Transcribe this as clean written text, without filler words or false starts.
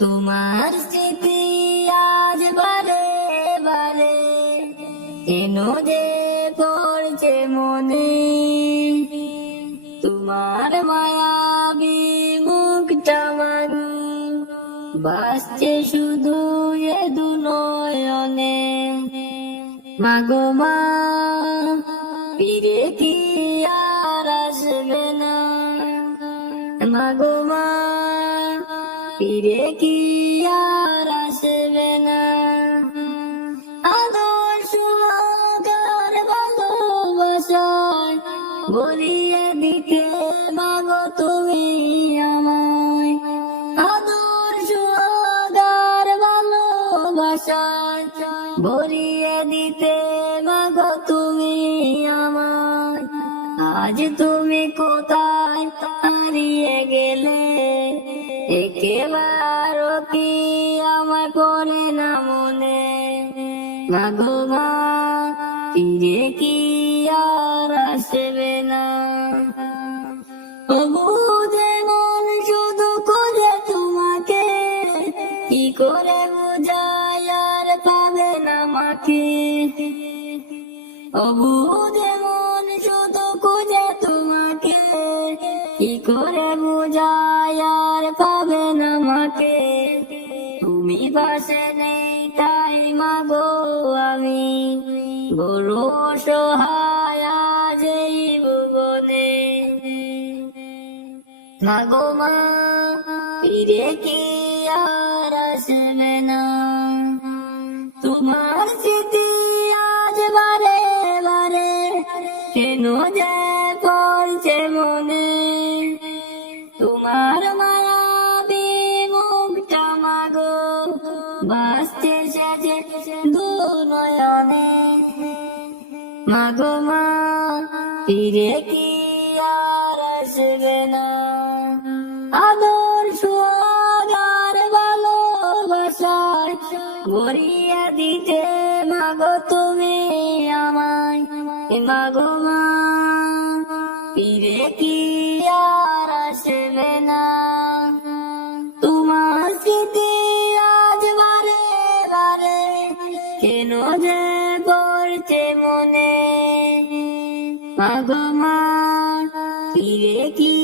তোমার স্মৃতি আজ বারে বারে কেন যে পড়ছে মনে, তোমার মায়াবী মুখটা মাগো বাসছে শুধু এ দু নয়নে। মাগো মা ফিরে কি আর আসবে না, মাগো মা ফিরে কি আর আসবে না। আদর সুহাগার ভালোবাসায় বলিয়ে দিতে মাগো তুমি আমায়। আদর সুহাগার ভালোবাসায় বলিয়ে দিতে মাগো তুমি আমায়। আজ তুমি কোথায় হারিয়ে গেলে, একেবারও কি আমায় পড়ে না মনে। মাগো মা ফিরে কি আর আসবে না। তবু যেমন শুধু খোঁজে তোমাকে, কি করে বোঝায় আর পাবে না মাকে। তবু যেমন শুধু খোঁজে তোমাকে, কি করে বোঝায় আর পাবে না মাকে। তুমি পাশে নেই তাই মাগো আমি বড় অসহায় আজ এই ভুবনে। মাগো মা ফিরে কি আর আসবে না। তোমার স্মৃতি আজ বারে বারে কেন যে পড়ছে মনে, তোমার মায়াবী মুখটা মাগো বাসছে সেজে দু নয়নে। মাগো মা ফিরে কি আর আসবে না। আদর সুহাগার ভালোবাসায় ভরিয়ে দিতে মাগো তুমি আমায়। মাগো মা ফিরে কি আর আসবে না। তোমার স্মৃতি আজ বারে বারে কেন যে পড়ছে মনে। মাগো মা ফিরে কি